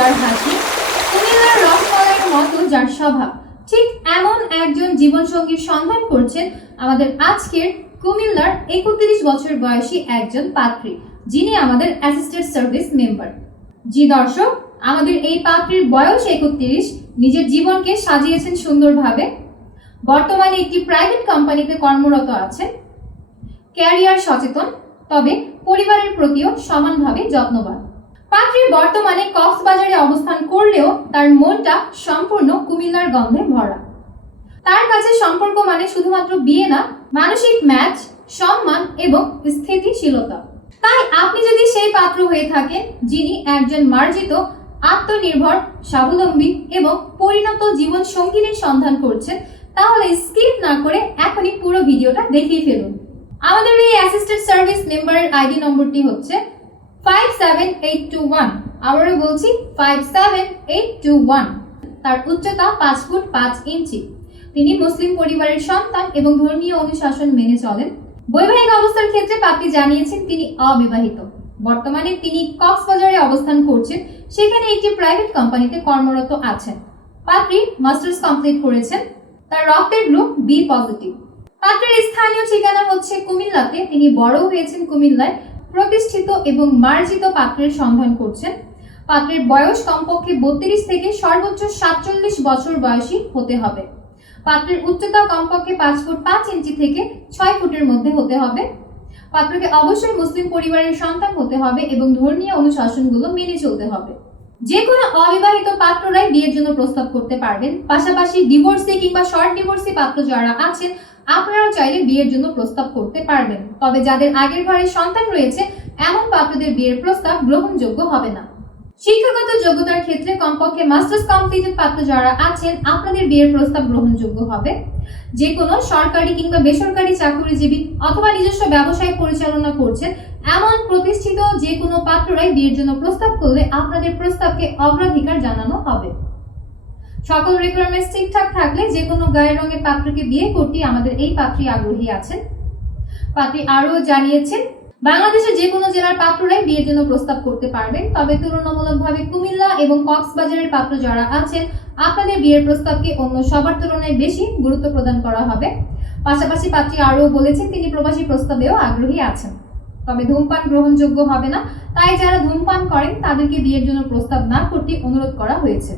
যার হাসি, কুমিল্লার রসমালাইয়ের মতো যার স্বভাব, ঠিক এমন একজন জীবনসঙ্গীর সন্ধান করছেন আমাদের আজকের কুমিল্লার 31 বছর বয়সী একজন পাত্রী, যিনি আমাদের অ্যাসিস্ট্যান্ট সার্ভিস মেম্বার। জি দর্শক, আমাদের এই পাত্রীর বয়স 31, নিজের জীবনকে সাজিয়েছেন সুন্দরভাবে, বর্তমানে একটি প্রাইভেট কোম্পানিতে কর্মরত আছেন, ক্যারিয়ার সচেতন, তবে পরিবারের প্রতিও সমানভাবে যত্নবান। পাত্রী বর্তমানে কক্সবাজারে অবস্থান করলেও তার মনটা সম্পূর্ণ কুমিল্লার গন্ধে ভরা। তার কাছে সম্পর্ক মানে শুধুমাত্র বিয়ে না, মানসিক ম্যাচ, সম্মান এবং স্থিতিশীলতা। তাই আপনি যদি সেই পাত্র হয়ে থাকেন যিনি একজন মার্জিত, আত্মনির্ভর, স্বাবলম্বী এবং পরিণত জীবন সঙ্গিনীর সন্ধান করছেন, তাহলে স্কিপ না করে এখনই পুরো ভিডিওটা দেখিয়ে ফেলুন। আমাদের এই অ্যাসিস্ট্যান্ট সার্ভিস মেম্বারের আইডি নম্বরটি হচ্ছে 57821। আবারও বলছি 57821। তার উচ্চতা 5 ফুট 5 ইঞ্চি। তিনি মুসলিম পরিবারের সন্তান এবং ধর্মীয় অনুশাসন মেনে চলেন। বৈবাহিক অবস্থার ক্ষেত্রে পাত্রী জানিয়েছেন তিনি অবিবাহিত। বর্তমানে তিনি কক্সবাজারে অবস্থান করছেন, সেখানে একটি প্রাইভেট কোম্পানিতে কর্মরত আছেন। পাত্রী মাস্টার্স কমপ্লিট করেছেন। তার রক্তের গ্রুপ বি পজিটিভ। পাত্রের স্থানীয় ঠিকানা হচ্ছে কুমিল্লাতে। তিনি বড় হয়েছেন কুমিল্লায়। প্রতিষ্ঠিত এবং মার্জিত পাত্রের সন্ধান করছেন। পাত্রের বয়স কমপক্ষে 32 থেকে সর্বোচ্চ 47 বছর বয়সী হতে হবে। পাত্রের উচ্চতা কমপক্ষে 5 ফুট 5 ইঞ্চি থেকে 6 ফুটের মধ্যে হতে হবে। পাত্রকে অবশ্যই মুসলিম পরিবারের সন্তান হতে হবে এবং ধর্মীয় অনুশাসনগুলো মেনে চলতে হবে। যে কোনো অবিবাহিত পাত্ররাই বিয়ের জন্য প্রস্তাব করতে পারবেন। পাশাপাশি ডিভোর্সি কিংবা শর্ট ডিভোর্সি পাত্র যারা আছেন, আপনারাও চাইলে বিয়ের জন্য প্রস্তাব করতে পারবেন। তবে যাদের আগের ঘরে সন্তান রয়েছে, এমন পাত্রদের বিয়ের প্রস্তাব গ্রহণযোগ্য হবে না। শিক্ষাগত যোগ্যতার ক্ষেত্রে কমপক্ষে মাস্টার্স কমপ্লিটেড পাত্র যারা আছেন, আপনাদের বিয়ের প্রস্তাব গ্রহণযোগ্য হবে। যে কোনো সরকারি কিংবা বেসরকারি চাকরিজীবী অথবা নিজস্ব ব্যবসায় পরিচালনা করছেন এমন প্রতিষ্ঠিত যে কোনো পাত্ররাই বিয়ের জন্য প্রস্তাব করলে আপনাদের প্রস্তাবকে অগ্রাধিকার জানানো হবে। সকল রিকোয়ারমেন্টস ঠিকঠাক থাকলে যে কোনো গায়ের রঙের পাত্রকে বিয়ে করতে আমাদের এই পাত্রী আগ্রহী আছেন। পাত্রী আরও জানিয়েছেন, বাংলাদেশের যে কোনো জেলার পাত্ররাই বিয়ের জন্য প্রস্তাব করতে পারবেন। তবে তুলনামূলকভাবে কুমিল্লা এবং কক্সবাজারের পাত্র যারা আছেন, আপনাদের বিয়ের প্রস্তাবকে অন্য সবার তুলনায় বেশি গুরুত্ব প্রদান করা হবে। পাশাপাশি পাত্রী আরও বলেছেন তিনি প্রবাসী প্রস্তাবেও আগ্রহী আছেন। তবে ধূমপান গ্রহণযোগ্য হবে না, তাই যারা ধূমপান করেন তাদেরকে বিয়ের জন্য প্রস্তাব না করতে অনুরোধ করা হয়েছে।